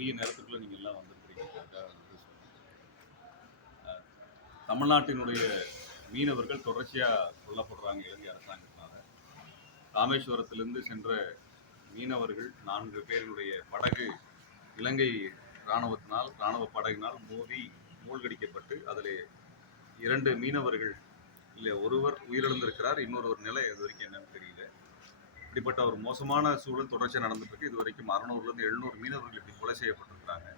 உரிய நேரத்துக்குள்ள நீங்க எல்லாம் வந்திருக்கிறீங்க. தமிழ்நாட்டினுடைய மீனவர்கள் தொடர்ச்சியா கொல்லப்படுறாங்க இலங்கை அரசாங்கத்தினால. ராமேஸ்வரத்திலிருந்து சென்ற மீனவர்கள் 4 பேருடைய படகு இலங்கை இராணுவ படகினால் மோதி மூழ்கடிக்கப்பட்டு அதில் 2 மீனவர்கள் இல்லை ஒருவர் உயிரிழந்திருக்கிறார், இன்னொருவர் நிலை இது வரைக்கும் என்னன்னு தெரியல. இப்படிப்பட்ட ஒரு மோசமான சூழல் தொடர்ச்சியாக நடந்துட்டு இருக்கு. இது வரைக்கும் 600லேருந்து 700 மீனவர்கள் இப்படி கொலை செய்யப்பட்டிருக்கிறாங்க.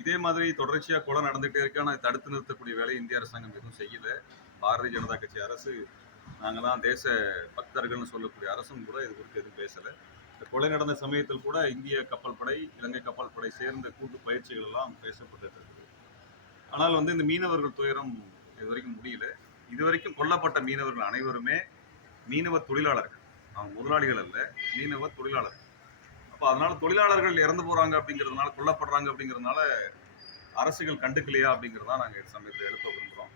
இதே மாதிரி தொடர்ச்சியாக கொலை நடந்துகிட்டே இருக்கு. ஆனால் தடுத்து நிறுத்தக்கூடிய வேலையை இந்திய அரசாங்கம் எதுவும் செய்யலை. பாரதிய ஜனதா கட்சி அரசு, நாங்கள் தான் தேச பக்தர்கள்னு சொல்லக்கூடிய அரசும் கூட இது குறித்து எதுவும் பேசலை. இந்த கொலை நடந்த சமயத்தில் கூட இந்திய கப்பல் படை, இலங்கை கப்பல் படை சேர்ந்த கூட்டு பயிற்சிகள் எல்லாம் பேசப்பட்டு இருக்குது. ஆனால் இந்த மீனவர்கள் துயரம் இது வரைக்கும் முடியல. இதுவரைக்கும் கொல்லப்பட்ட மீனவர்கள் அனைவருமே மீனவ தொழிலாளர்கள், அவங்க முதலாளிகள் அல்ல, மீனவ தொழிலாளர்கள். அப்போ அதனால தொழிலாளர்கள் இறந்து போறாங்க அப்படிங்கிறதுனால, கொல்லப்படுறாங்க அப்படிங்கிறதுனால அரசுகள் கண்டுக்கலையா அப்படிங்கிறதா நாங்கள் சமயத்தில் எழுப்ப விரும்புகிறோம்.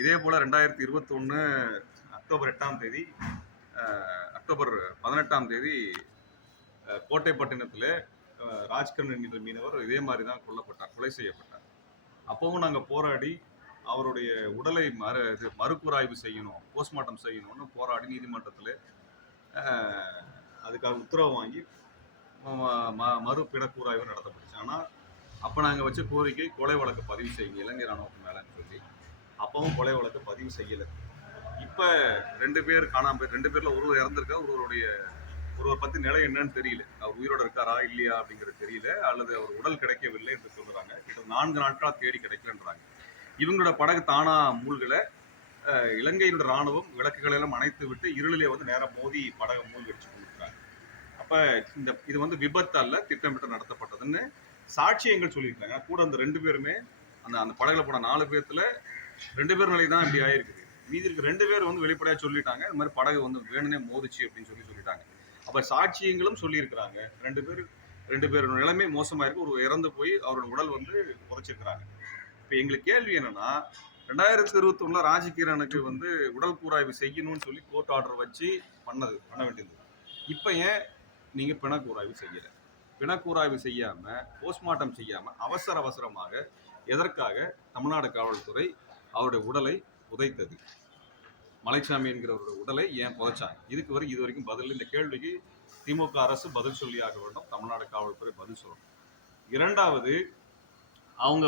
இதே போல் 2021 அக்டோபர் 8ஆம் தேதி அக்டோபர் 18ஆம் தேதி கோட்டைப்பட்டினத்தில் ராஜ்கரன் என்கிற மீனவர் இதே மாதிரி தான் கொலை செய்யப்பட்டார். அப்பவும் நாங்கள் போராடி அவருடைய உடலை மறுகூராய்வு செய்யணும், போஸ்ட்மார்ட்டம் செய்யணும்னு போராடி நீதிமன்றத்தில் அதுக்காக உத்தரவு வாங்கி மறு பிணக்கூராய்வு நடத்தப்பட்டுச்சு. ஆனால் அப்போ நாங்கள் வச்ச கோரிக்கை கொலை வழக்கு பதிவு செய்யுங்க இலங்கை ராணுவத்துக்கு மேலேன்னு சொல்லி, அப்பவும் கொலை வழக்கு பதிவு செய்யலை. இப்போ 2 பேர் காணாமல் போய் 2 பேரில் ஒருவர் இறந்துருக்கா, ஒருவர் பற்றி நிலை என்னன்னு தெரியல. அவர் உயிரோடு இருக்காரா இல்லையா அப்படிங்கிறது தெரியல, அல்லது அவர் உடல் கிடைக்கவில்லை என்று சொல்கிறாங்க. கிட்ட 4 நாட்களாக தேடி கிடைக்கலன்றாங்க. இவங்களோட படகு தானா மூழ்கலை. இலங்கையினோட ராணுவம் விளக்குகளெல்லாம் அணைத்து விட்டு இருளிலே நேராக மோதி படகை மூழ்கடிச்சு கொடுக்குறாங்க. அப்போ இது விபத்து அல்ல, திட்டமிட்டு நடத்தப்பட்டதுன்னு சாட்சியங்கள் சொல்லியிருக்காங்க. கூட அந்த 2 பேருமே அந்த படகுல போன 4 பேர்த்துல 2 பேர் நிலை தான் இப்படி ஆயிருக்குது. மீதி இருக்க 2 பேர் வெளிப்படையாக சொல்லிட்டாங்க, இந்த மாதிரி படகு வேணுனே மோதிச்சு அப்படின்னு சொல்லிட்டாங்க. அப்போ சாட்சியங்களும் சொல்லியிருக்கிறாங்க. 2 பேர் நிலைமை மோசமாக இருக்கு. ஒரு இறந்து போய் அவரோட உடல் புதைச்சிருக்கிறாங்க. இப்போ எங்களுக்கு கேள்வி என்னன்னா, 2021 ராஜகிரனுக்கு உடல் கூராய்வு செய்யணும்னு சொல்லி கோர்ட் ஆர்டர் வச்சு பண்ண வேண்டியது. இப்போ ஏன் நீங்க பிணக்கூராய்வு செய்யலை? பிணக்கூராய்வு செய்யாம, போஸ்ட்மார்ட்டம் செய்யாம அவசரமாக எதற்காக தமிழ்நாடு காவல்துறை அவருடைய உடலை புதைத்தது? மலைச்சாமி என்கிறவருடைய உடலை ஏன் புதைச்சாங்க? இது வரைக்கும் பதில். இந்த கேள்விக்கு திமுக அரசு பதில் சொல்லியாக வேண்டும், தமிழ்நாடு காவல்துறை பதில் சொல்லணும். 2வது, அவங்க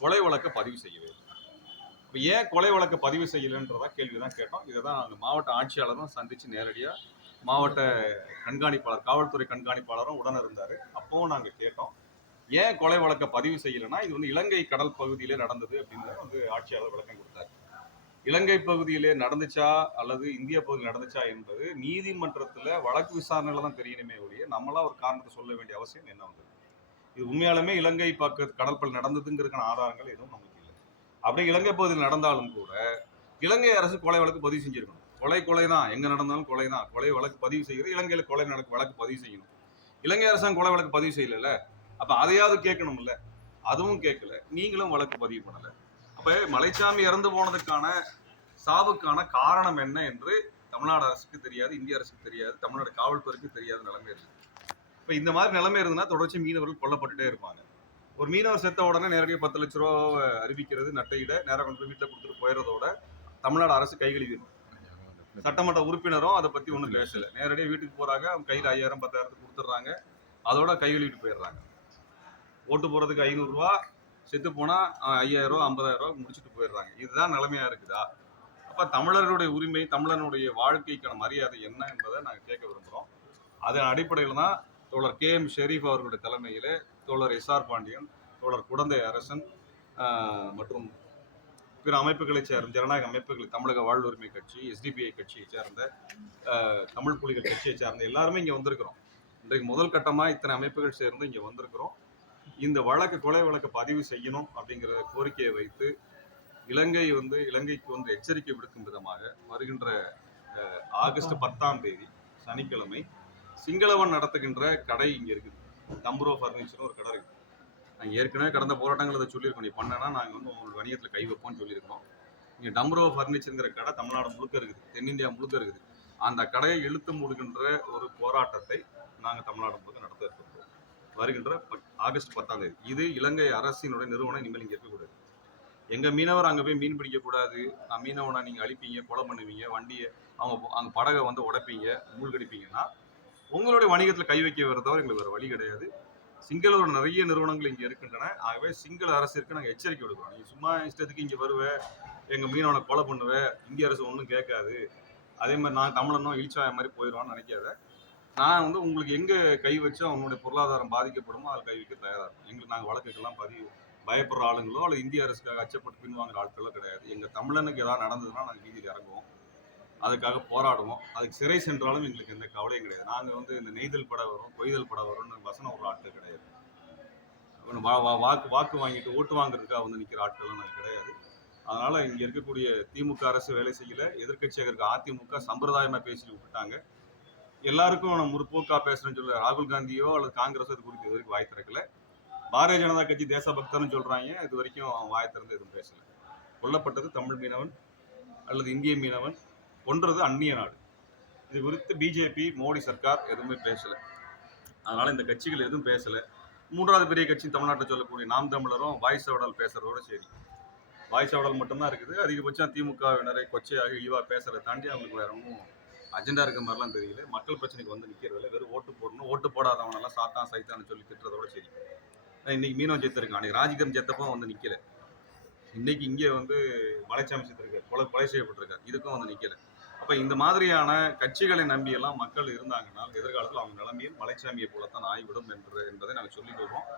கொலை வழக்கை பதிவு செய்யவே இல்லை. இப்போ ஏன் கொலை வழக்கை பதிவு செய்யலைன்றதா கேள்விதான் கேட்டோம். இதை தான் நாங்கள் மாவட்ட ஆட்சியாளரும் சந்தித்து நேரடியாக மாவட்ட கண்காணிப்பாளர், காவல்துறை கண்காணிப்பாளரும் உடன் இருந்தார். அப்பவும் நாங்கள் கேட்டோம், ஏன் கொலை வழக்கை பதிவு செய்யலைன்னா இது இலங்கை கடல் பகுதியிலே நடந்தது அப்படின்னு ஆட்சியாளர் விளக்கம் கொடுத்தார். இலங்கை பகுதியிலே நடந்துச்சா அல்லது இந்திய பகுதியில் நடந்துச்சா என்பது நீதிமன்றத்தில் வழக்கு விசாரணையில தான் தெரியணுமே ஒழிய நம்மளாம் ஒரு காரணத்தை சொல்ல வேண்டிய அவசியம் என்ன வந்தது? இது உண்மையாலுமே இலங்கை கடற்பல் நடந்ததுங்கிறதுக்கான ஆதாரங்கள் எதுவும் நமக்கு இல்லை. அப்படியே இலங்கை பகுதியில் நடந்தாலும் கூட இலங்கை அரசு கொலை வழக்கு பதிவு செஞ்சிருக்கணும். கொலை தான், எங்க நடந்தாலும் கொலை தான். கொலை வழக்கு பதிவு செய்கிறது, இலங்கையில கொலை வழக்கு பதிவு செய்யணும். இலங்கை அரசாங்கம் கொலை வழக்கு பதிவு செய்யல. அப்ப அதையாவது கேட்கணும்ல, அதுவும் கேட்கல. நீங்களும் வழக்கு பதிவு பண்ணல. அப்ப மலைச்சாமி இறந்து போனதுக்கான சாவுக்கான காரணம் என்ன என்று தமிழ்நாடு அரசுக்கு தெரியாது, இந்திய அரசுக்கு தெரியாது, தமிழ்நாடு காவல்துறைக்கு தெரியாத நிலைமை இருக்கு. இப்ப இந்த மாதிரி நிலைமை இருந்ததுன்னா தொடர்ச்சி மீனவர்கள் கொல்லப்பட்டுட்டே இருப்பாங்க. ஒரு மீனவர் செத்த உடனே நேரடியாக 10 லட்ச ரூபா அறிவிக்கிறது, நட்டையிட நேரம் கொண்டு போய் வீட்டில் கொடுத்துட்டு போயிடுறதோட தமிழ்நாடு அரசு கைகழுவிடும். சட்டமன்ற உறுப்பினரும் அதை பத்தி ஒன்றும் பேசல. நேரடியாக வீட்டுக்கு போறாங்க, அவங்க கையில் 5000 10,000 கொடுத்துட்றாங்க, அதோட கைகழுவிட்டு போயிடுறாங்க. ஓட்டு போறதுக்கு 500 ரூபா, செத்து போனா 5000 50,000 முடிச்சுட்டு போயிடுறாங்க. இதுதான் நிலைமையா இருக்குதா? அப்ப தமிழர்களுடைய உரிமை, தமிழனுடைய வாழ்க்கைக்கான மரியாதை என்ன என்பதை நாங்கள் கேட்க விரும்புகிறோம். அதன் அடிப்படையில் தான் தோழர் KM ஷெரீப் அவர்களுடைய தலைமையில் தோழர் SR பாண்டியன், தோழர் குடந்தை அரசன் மற்றும் பிற அமைப்புகளை சேர்ந்த ஜனநாயக அமைப்புகள், தமிழக வாழ்வுரிமை கட்சி, SDPI கட்சியை சேர்ந்த, தமிழ் புலிகள் கட்சியை சேர்ந்த எல்லாருமே இங்கே வந்திருக்கிறோம். இன்றைக்கு முதல் கட்டமாக இத்தனை அமைப்புகள் சேர்ந்து இங்கே வந்திருக்கிறோம். இந்த கொலை வழக்கை பதிவு செய்யணும் அப்படிங்கிற கோரிக்கையை வைத்து இலங்கைக்கு எச்சரிக்கை விடுக்கும் விதமாக வருகின்ற ஆகஸ்ட் 10ஆம் தேதி சனிக்கிழமை சிங்களவன் நடத்துகின்ற கடை இங்கே இருக்குது. டம்ப்ரோ ஃபர்னிச்சர்னு ஒரு கடை இருக்குது. நாங்கள் ஏற்கனவே கடந்த போராட்டங்கள் அதை சொல்லியிருக்கோம், நீ பண்ணனா நாங்கள் உங்களோட வணிகத்தில் கை வைப்போம்னு சொல்லியிருக்கோம். இங்கே டம்ப்ரோ ஃபர்னிச்சருங்கிற கடை தமிழ்நாடு முழுக்க இருக்குது, தென்னிந்தியா முழுக்க இருக்குது. அந்த கடையை இழுத்து மூடுகின்ற ஒரு போராட்டத்தை நாங்கள் தமிழ்நாடு முழுக்க நடத்த இருக்கிறோம். வருகின்ற ஆகஸ்ட் 10ஆம் தேதி. இது இலங்கை அரசினுடைய நிறுவனம் இனிமேல் இங்கே இருக்கக்கூடாது. எங்க மீனவர் அங்கே போய் மீன் பிடிக்கக்கூடாது, நான் மீனவனை நீங்கள் அழிப்பீங்க, கொலை பண்ணுவீங்க, வண்டியை அங்கே படகை வந்து உடைப்பீங்க, மூழ்கடிப்பீங்கன்னா உங்களுடைய வணிகத்தில் கை வைக்க வரதவரை எங்களுக்கு வேறு வழி கிடையாது. சிங்களோட நிறைய நிறுவனங்கள் இங்கே இருக்கின்றன. ஆகவே சிங்கள அரசிற்கு நாங்கள் எச்சரிக்கை விடுக்கிறோம். நீங்கள் சும்மா இஷ்டத்துக்கு இங்கே வருவேன், எங்கள் மீனவனை கொலை பண்ணுவேன், இந்திய அரசு ஒன்றும் கேட்காது, அதே மாதிரி நான் தமிழனும் இழிச்சாய மாதிரி போயிடுவான்னு நினைக்காத. நான் வந்து உங்களுக்கு எங்கே கை வச்சா அவனுடைய பொருளாதாரம் பாதிக்கப்படுமோ அதில் கை வைக்க தயாராக இருக்கும். எங்களுக்கு நாங்கள் வழக்குக்கெல்லாம் பயப்படுற ஆளுங்களோ அல்லது இந்திய அரசுக்காக அச்சப்பட்டு பின்வாங்குற ஆட்களோ கிடையாது. எங்கள் தமிழனுக்கு ஏதாவது நடந்ததுன்னா நாங்கள் வீதியில் இறங்குவோம், அதுக்காக போராடுவோம். அதுக்கு சிறை சென்றாலும் எங்களுக்கு எந்த கவலையும் கிடையாது. நாங்கள் வந்து இந்த நெய்தல் படம் வரும், கொய்தல் படம் வரும்னு வசனம் ஒரு ஆட்கள் கிடையாது. வாக்கு வாங்கிட்டு ஓட்டு வாங்குறதுக்காக வந்து நிற்கிற ஆட்கள்லாம் நாங்கள் கிடையாது. அதனால இங்கே இருக்கக்கூடிய திமுக அரசு வேலை செய்யல, எதிர்கட்சியாக இருக்க அதிமுக சம்பிரதாயமாக பேசிட்டு விட்டுட்டாங்க. எல்லாருக்கும் நம்ம முற்போக்கா பேசுறேன்னு சொல்ல ராகுல் காந்தியோ அல்லது காங்கிரஸோ இது குறித்து இது வரைக்கும் வாய் திறக்கல. பாரதிய ஜனதா கட்சி தேசபக்தர்னு சொல்றாங்க, இது வரைக்கும் அவன் வாய் திறந்து எதுவும் பேசல. கொல்லப்பட்டது தமிழ் மீனவன் அல்லது இந்திய மீனவன், கொன்றது அந்நிய நாடு. இது குறித்து பிஜேபி மோடி சர்க்கார் எதுவுமே பேசல. அதனால இந்த கட்சிகள் எதுவும் பேசல. மூன்றாவது பெரிய கட்சி தமிழ்நாட்டை சொல்லக்கூடிய நாம் தமிழரும் வாய்ஸ் அவடால் பேசுறதோட சரி, வாய்ஸ் அவடால் மட்டும்தான் இருக்குது. அதிகபட்சம் திமுகவினரை கொச்சையாக இழிவா பேசுறதை தாண்டி அவங்களுக்கு வேற ஒன்றும் அஜெண்டா இருக்க மாதிரிலாம் தெரியல. மக்கள் பிரச்சனைக்கு வந்து நிற்கிறதில்ல. வெறும் ஓட்டு போடணும், ஓட்டு போடாதவனெல்லாம் சாத்தான் சைத்தான்னு சொல்லி திட்டுறதோட சரி. இன்னைக்கு மீனவன் செத்துருக்கான், அன்னைக்கு ராஜகிரண் செத்தப்போ வந்து நிற்கல. இன்னைக்கு இங்கே வந்து மலைச்சாமி செத்துருக்காரு, கொலை செய்யப்பட்டிருக்காரு, இதுக்கும் வந்து நிற்கல. அப்போ இந்த மாதிரியான கட்சிகளை நம்பியெல்லாம் மக்கள் இருந்தாங்கன்னா எதிர்காலத்தில் அவங்க நிலைமையில் மலைச்சாமியை போலத்தான் ஆய்விடும் என்பதை நாங்கள் சொல்லிட்டு வருவோம்.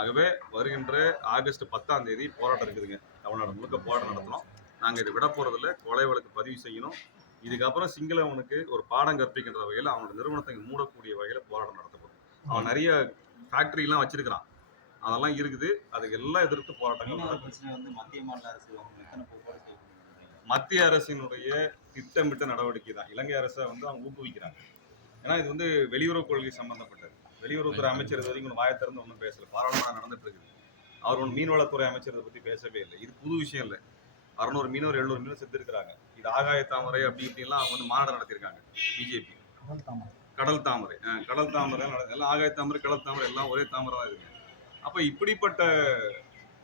ஆகவே வருகின்ற ஆகஸ்ட் 10ஆம் தேதி போராட்டம் இருக்குதுங்க. தமிழ்நாடு முழுக்க போராட்டம் நடத்தணும். நாங்கள் இதை விட போகிறதில்ல. கொலை வழக்கு பதிவு செய்யணும். இதுக்கப்புறம் சிங்களவனுக்கு ஒரு பாடம் கற்பிக்கின்ற வகையில் அவனோட நிறுவனத்தை மூடக்கூடிய வகையில் போராட்டம் நடத்தப்படும். அவன் நிறைய ஃபேக்டரிலாம் வச்சிருக்கிறான், அதெல்லாம் இருக்குது. அதுக்கு எல்லாம் எதிர்த்து போராட்டங்கள். மத்திய அரசினுடைய திட்டமிட்ட நடவடிக்கை தான் இலங்கை அரசை வந்து அவங்க ஊக்குவிக்கிறாங்க. ஏன்னா இது வந்து வெளியுறவு கொள்கை சம்பந்தப்பட்டது. வெளியுறவுத்துறை அமைச்சர் இது வரைக்கும் வாயை திறந்து ஒன்றும் பேசல. பாராளுமன்றம் நடந்துட்டு இருக்குது. அவர் ஒன்று மீன்வளத்துறை அமைச்சர் இதை பற்றி பேசவே இல்லை. இது புது விஷயம் இல்லை. 600 மீனவர் 700 மீனவர் செத்து இருக்கிறாங்க. இது ஆகாய தாமரை அப்படி இப்படிலாம் அவங்க வந்து மாநாடு நடத்தியிருக்காங்க பிஜேபி. கடல் தாமரை எல்லாம் ஆகாய தாமரை, கடல் தாமரை எல்லாம் ஒரே தாமரை தான் இருக்கு. அப்போ இப்படிப்பட்ட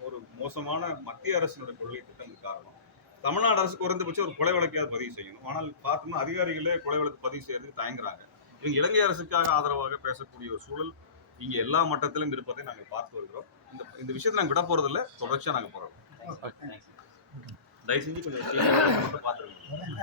ஒரு மோசமான மத்திய அரசினுடைய கொள்கை திட்டம் காரணம் தமிழ்நாடு அரசு குறைந்தபட்சம் ஒரு கொலை வழக்கையாவது பதிவு செய்யணும். ஆனால் பார்த்தோம்னா அதிகாரிகளே கொலை வழக்கு பதிவு செய்யறதுக்கு தயங்குறாங்க. இவங்க இலங்கை அரசுக்காக ஆதரவாக பேசக்கூடிய ஒரு சூழல் இங்கே எல்லா மட்டத்திலும் இருப்பதை நாங்கள் பார்த்து வருகிறோம். இந்த விஷயத்தை நாங்கள் விட போறதில்லை, தொடர்ச்சியாக நாங்கள் போகிறோம். தயவு செஞ்சு கொஞ்சம் பார்த்துருக்கோம்.